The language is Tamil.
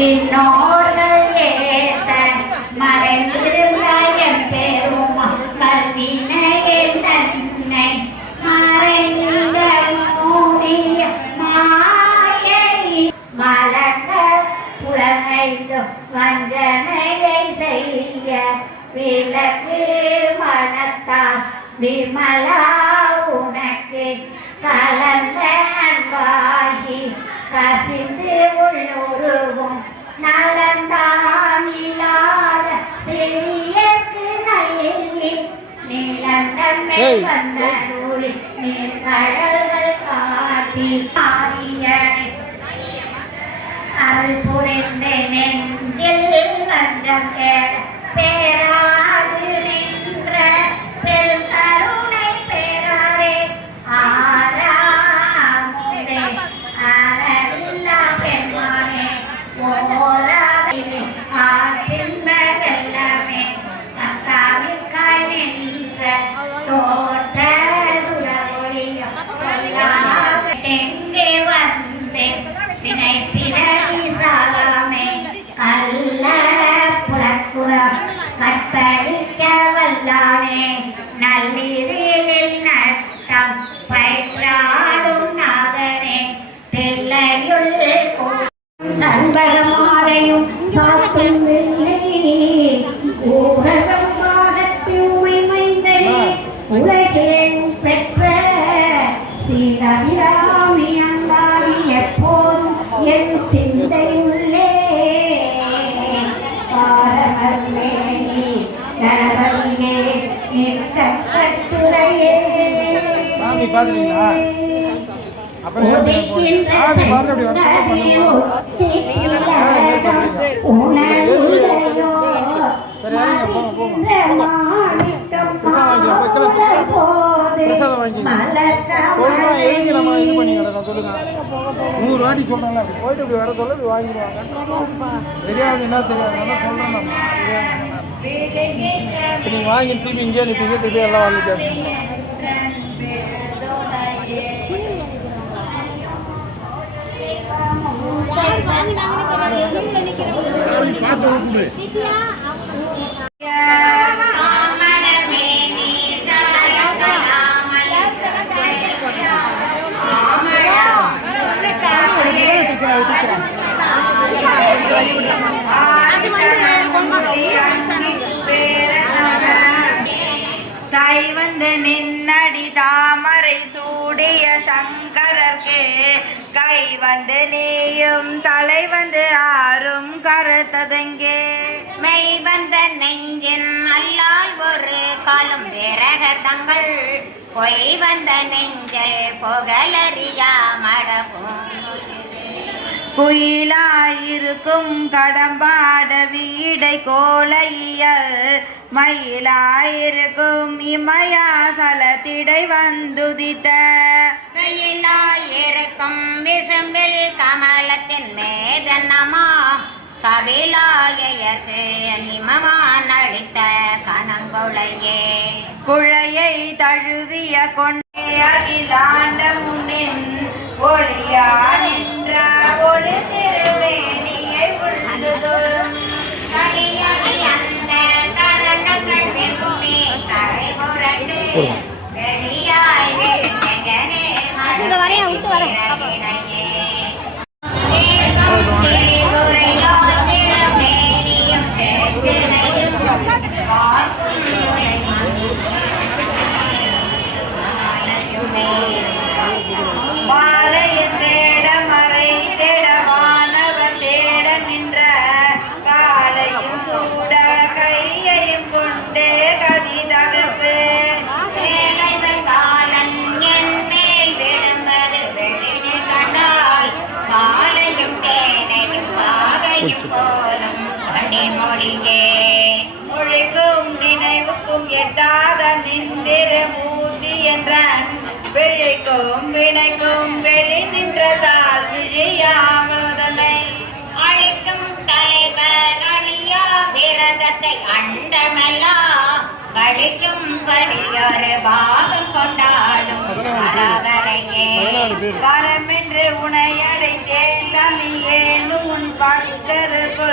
விண்ணோர்கள் ஏத்த மறைந்திருந்த என் பெரும் கல்வினையை தன்னை மறைந்த மூடிய மாயை மலர்ந்த புலனைந்து வஞ்சனையை செய்ய விளக்கு மனத்தால் விமலா உனக்கு கலந்த அன்பாகி கசிந்து உள்ளுருவும் நலந்தான் இல்லாத செவியற்கு நல்லி நிலந்தன்மை வந்த நூலி நீர் கடல்கள் காட்டி ஆரியனை அருள் புரிந்த நெஞ்சில் வஞ்சம் கேட பேராது நின்ற பெருங்கருணை பேராரே ஆராமுதே அறவில்லா பெருமானே ஓராவிலே ஆற்றின்பதெல்லாமே தக்காவிற்காய் நின்ற தோற்ற சுடமொழியும் சொல்லாக எங்கே வந்தேன் வினை பிறவி சாகாமே அல்ல புலக்குறம் கற்பழிக்க வல்லானே நல்லிரிலில் நட்டம் பயிற்றாடும் நாதனே தில்லையுள் நண்பகமாலையும் சாத்தும் இல்லை ஊரகம் மாதத்தில் உமைமைந்தனே உலகேன் பெற்ற சீரபிராமி அங்காடி எப்போதும் என் சிந்தை உள்ளே பாரமர்மேனி கணவனியே நிற்கட்டுரையே சாமி பாத்துறீங்களா அப்புறம் நூறு வாட்டி சொல்றாங்க போயிட்டு இப்படி வர சொல்ல வாங்கிடுவாங்க தெரியாது என்ன தெரியாது சொல்றேன் நீங்க வாங்கி திருப்பி இங்கே நிற்பீங்க திருப்பி எல்லாம் வாங்கிட்டு தாய் வந்து நின்னடி தாமரை சூடிய சங்கரர்க்கு கை வந்து நீயும் தலை வந்து ஆறும் கருத்ததெங்கே மெய் வந்த நெஞ்சின் அல்லால் ஒரு காலம் விரகத்தங்கள் பொய் வந்த நெஞ்சல் புகழறியா மடக்கும் குயிலாயிருக்கும் கடம்பாட வீடை கோலையல் மயிலாயிருக்கும் இமயாசலத்திடை வந்துதித்த கையிலாயிருக்கும் விசும்பில் கமலத்தின் மேதனமா கவிலாயர்க்கு நிமவான் அளித்த கனங்குளையே குழையை தழுவிய கொண்டே அகிலாண்ட முன்னின் ஒளியா நின்ற ஒளி திருவேணியை உள்ளுதொரும் கலியடி அந்த தரங்கள் வெறுமே தரை புரண்டு வெளியாய் வெங்கனே இந்த வரையா விட்டு வரேன் மொழிக்கும் நினைவுக்கும் எட்டாத நிந்திர மூர்த்தி என்றான் விழிக்கும் வினைக்கும் வெளி நின்றதால் விழியாவதனை அழிக்கும் தலைவர் அழியா விரதத்தை அண்டமல்லா கழிக்கும் வழியொரு பாகம் கொண்டாடும் வரவரையே வரமென்று உனை அடைத்தேன் தமிழேனும் உன் பாட்டு கருப்பு